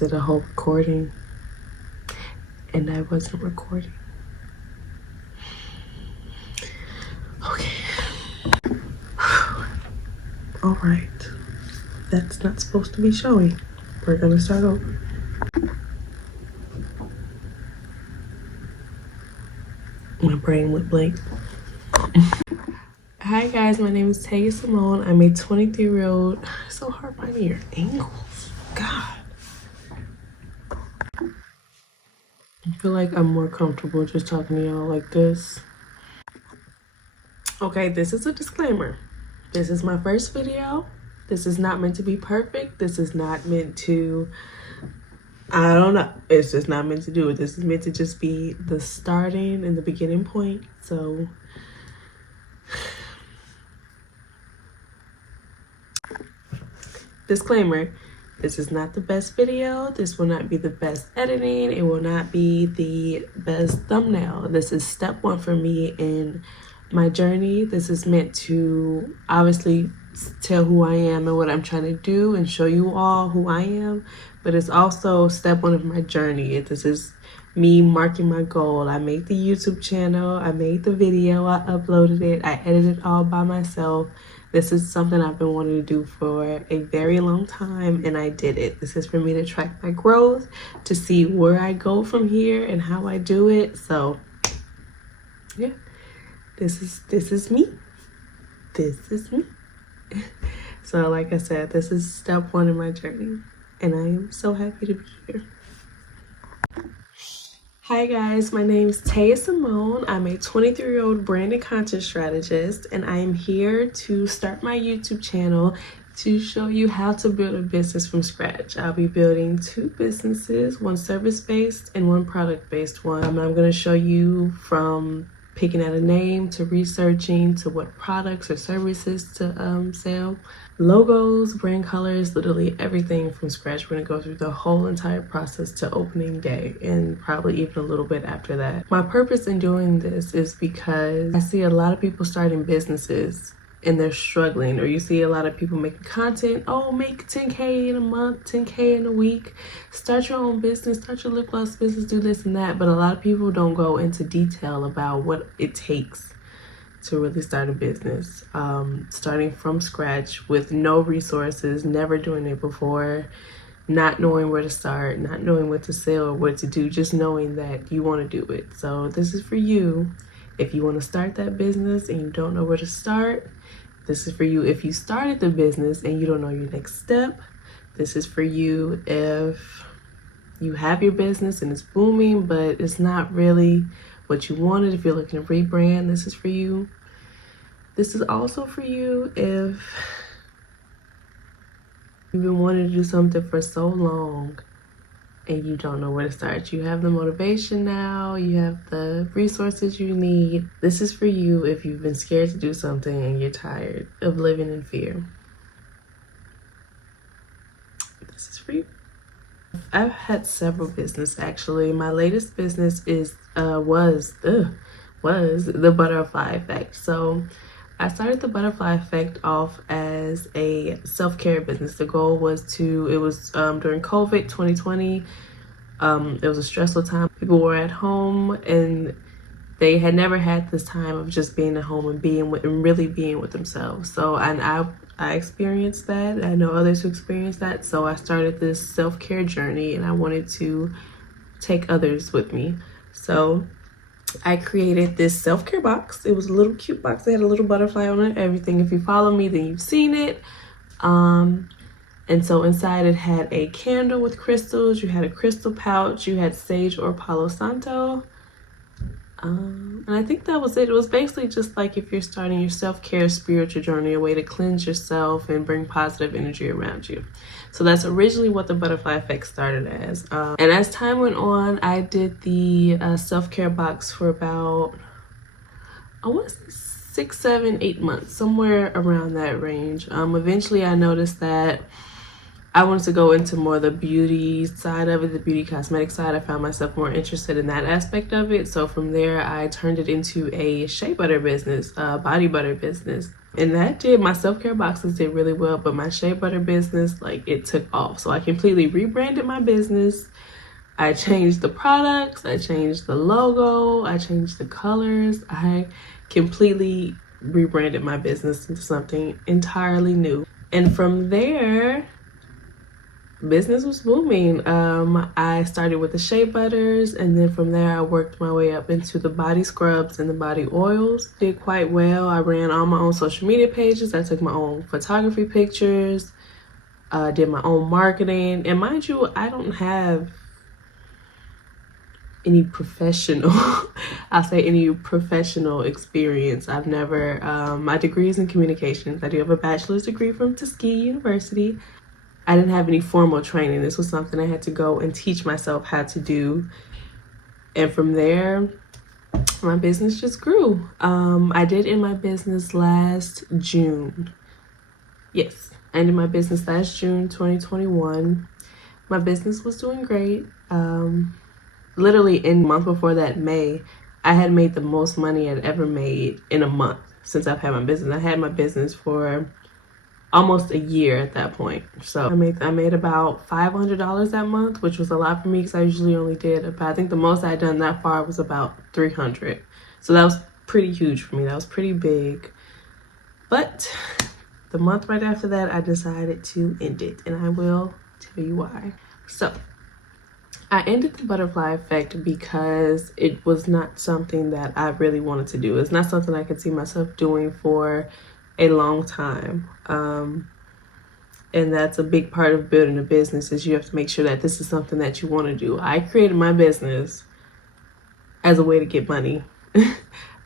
is it a whole recording? And I wasn't recording. Okay. All right. That's not supposed to be showing. We're gonna start over. My brain went blank. Hi guys, my name is Tèa Symone. I'm a 23-year-old. It's so hard finding your angles. God. I feel like I'm more comfortable just talking to y'all like this. Okay, this is a disclaimer. This is my first video. This is not meant to be perfect. This is not meant to, I don't know. It's just not meant to do it. This is meant to just be the starting and the beginning point. So, disclaimer, this is not the best video. This will not be the best editing. It will not be the best thumbnail. This is step one for me in my journey. This is meant to obviously tell who I am and what I'm trying to do and show you all who I am, but it's also step one of my journey. This is me marking my goal. I made the YouTube channel, I made the video, I uploaded it, I edited it all by myself. This is something I've been wanting to do for a very long time, and I did it. This is for me to track my growth, to see where I go from here and how I do it. So yeah, this is me. This is me. So like I said, this is step one in my journey, and I am so happy to be here. Hi guys, my name is Tèa Symone. I'm a 23-year-old brand content strategist, and I am here to start my YouTube channel to show you how to build a business from scratch. I'll be building 2 businesses, one service-based and one product-based one. I'm going to show you from picking out a name to researching to what products or services to sell, logos, brand colors, literally everything from scratch. We're gonna go through the whole entire process to opening day and probably even a little bit after that. My purpose in doing this is because I see a lot of people starting businesses and they're struggling, or you see a lot of people making content, oh, make 10K in a month, 10K in a week, start your own business, start your lip gloss business, do this and that. But a lot of people don't go into detail about what it takes to really start a business, starting from scratch with no resources, never doing it before, not knowing where to start, not knowing what to sell or what to do, just knowing that you want to do it. So this is for you if you want to start that business and you don't know where to start. This is for you if you started the business and you don't know your next step. This is for you if you have your business and it's booming, but it's not really what you wanted. If you're looking to rebrand, this is for you. This is also for you if you've been wanting to do something for so long and you don't know where to start. You have the motivation now, you have the resources you need. This is for you if you've been scared to do something and you're tired of living in fear. This is for you. I've had several businesses actually. My latest business was the Butterfly Effect. So I started the Butterfly Effect off as a self-care business. The goal was it was during COVID 2020. It was a stressful time. People were at home and they had never had this time of just being at home and really being with themselves. So I experienced that. I know others who experienced that. So I started this self-care journey and I wanted to take others with me. So I created this self-care box. It was a little cute box. It had a little butterfly on it, everything. If you follow me, then you've seen it. And so inside it had a candle with crystals. You had a crystal pouch. You had sage or Palo Santo. And I think that was it. It was basically just like if you're starting your self-care spiritual journey, a way to cleanse yourself and bring positive energy around you. So that's originally what the Butterfly Effect started as. And as time went on, I did the self-care box for about, I want to say 6, 7, 8 months, somewhere around that range. Eventually I noticed that I wanted to go into more the beauty side of it, the beauty cosmetic side. I found myself more interested in that aspect of it. So from there, I turned it into a shea butter business, a body butter business. And that did, my self-care boxes did really well, but my shea butter business, like, it took off. So I completely rebranded my business. I changed the products, I changed the logo, I changed the colors. I completely rebranded my business into something entirely new. And from there, business was booming. I started with the shea butters, and then from there I worked my way up into the body scrubs and the body oils. Did quite well. I ran all my own social media pages. I took my own photography pictures, did my own marketing. And mind you, I don't have any professional I'll say any professional experience. I've never my degree is in communications. I do have a bachelor's degree from Tuskegee University. I didn't have any formal training. This was something I had to go and teach myself how to do. And from there, my business just grew. I did end my business last June. Yes, I ended my business last June 2021. My business was doing great. Literally in the month before that, May, I had made the most money I'd ever made in a month since I've had my business. I had my business for almost a year at that point. So I made about $500 that month, which was a lot for me because I usually only did about, I think the most I'd done that far was about 300. So that was pretty huge for me. That was pretty big. But the month right after that, I decided to end it, and I will tell you why. So I ended the butterfly effect because it was not something that I really wanted to do. It's not something I could see myself doing for a long time. And that's a big part of building a business, is you have to make sure that this is something that you want to do. I created my business as a way to get money.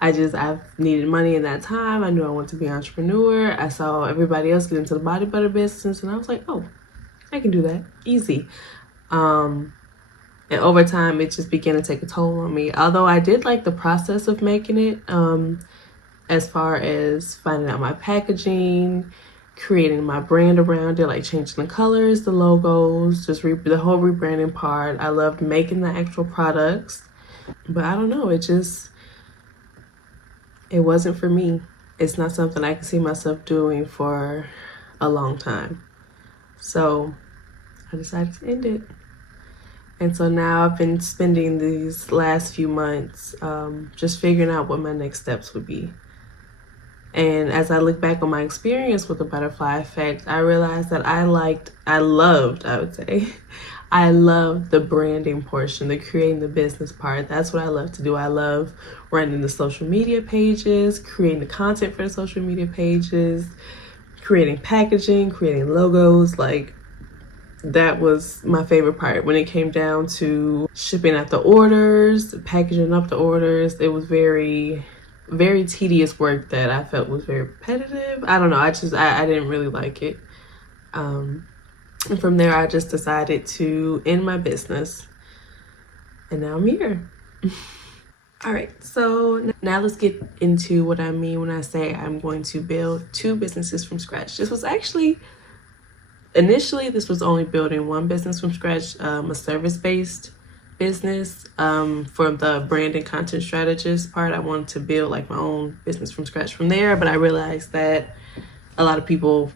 I've needed money in that time. I knew I wanted to be an entrepreneur. I saw everybody else get into the body butter business, and I was like, oh, I can do that. Easy. And over time, it just began to take a toll on me. Although I did like the process of making it, as far as finding out my packaging, creating my brand around it, like changing the colors, the logos, just the whole rebranding part. I loved making the actual products, but I don't know, it wasn't for me. It's not something I can see myself doing for a long time. So I decided to end it. And so now I've been spending these last few months just figuring out what my next steps would be. And as I look back on my experience with the butterfly effect, I realized that I loved the branding portion, the creating the business part. That's what I love to do. I love running the social media pages, creating the content for the social media pages, creating packaging, creating logos. Like, that was my favorite part. When it came down to shipping out the orders, packaging up the orders, it was very, very tedious work that I felt was very repetitive. I don't know, I didn't really like it. And from there, I just decided to end my business, and now I'm here. All right, so now let's get into what I mean when I say I'm going to build 2 businesses from scratch. Initially, this was only building one business from scratch, a service-based business. For the Brand and Content Strategist part, I wanted to build like my own business from scratch from there, but I realized that a lot of people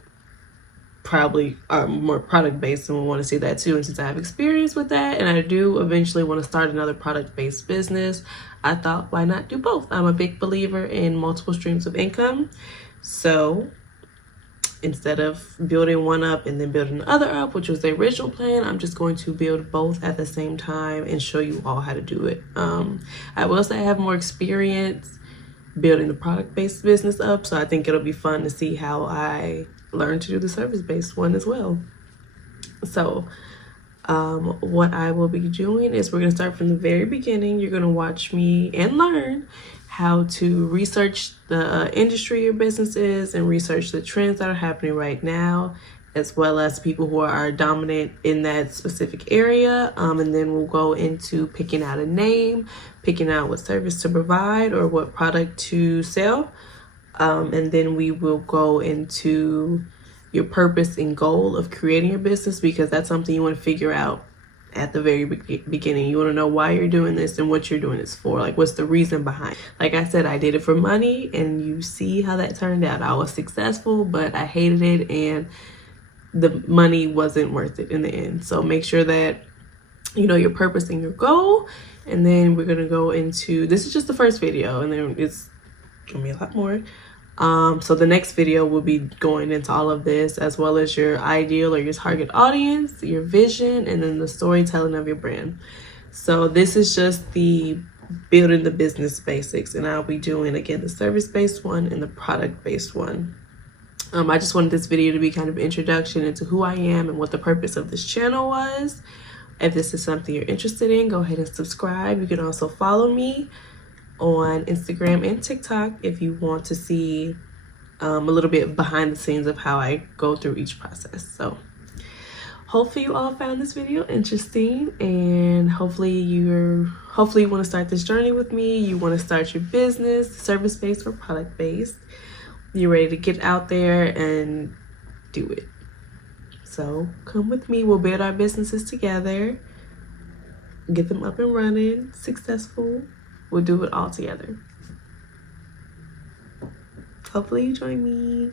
probably are more product-based and will want to see that too. And since I have experience with that, and I do eventually want to start another product-based business, I thought, why not do both? I'm a big believer in multiple streams of income. So instead of building one up and then building the other up, which was the original plan, I'm just going to build both at the same time and show you all how to do it. I will say I have more experience building the product-based business up, so I think it'll be fun to see how I learn to do the service-based one as well. So what I will be doing is we're going to start from the very beginning. You're going to watch me and learn how to research the industry your business is and research the trends that are happening right now, as well as people who are dominant in that specific area. And then we'll go into picking out a name, picking out what service to provide or what product to sell. And then we will go into your purpose and goal of creating your business, because that's something you want to figure out at the very beginning. You want to know why you're doing this and what you're doing this for. Like, what's the reason behind it? Like I said, I did it for money, and you see how that turned out. I was successful, but I hated it, and the money wasn't worth it in the end. So make sure that you know your purpose and your goal. And then we're gonna go into, this is just the first video, and then it's gonna be a lot more. So the next video will be going into all of this, as well as your ideal or your target audience, your vision, and then the storytelling of your brand. So this is just the building the business basics, and I'll be doing, again, the service-based one and the product-based one. I just wanted this video to be kind of introduction into who I am and what the purpose of this channel was. If this is something you're interested in, go ahead and subscribe. You can also follow me on Instagram and TikTok if you want to see a little bit behind the scenes of how I go through each process. So hopefully you all found this video interesting, and hopefully you want to start this journey with me. You want to start your business, service-based or product-based. You're ready to get out there and do it. So come with me. We'll build our businesses together, get them up and running, successful. We'll do it all together. Hopefully you join me.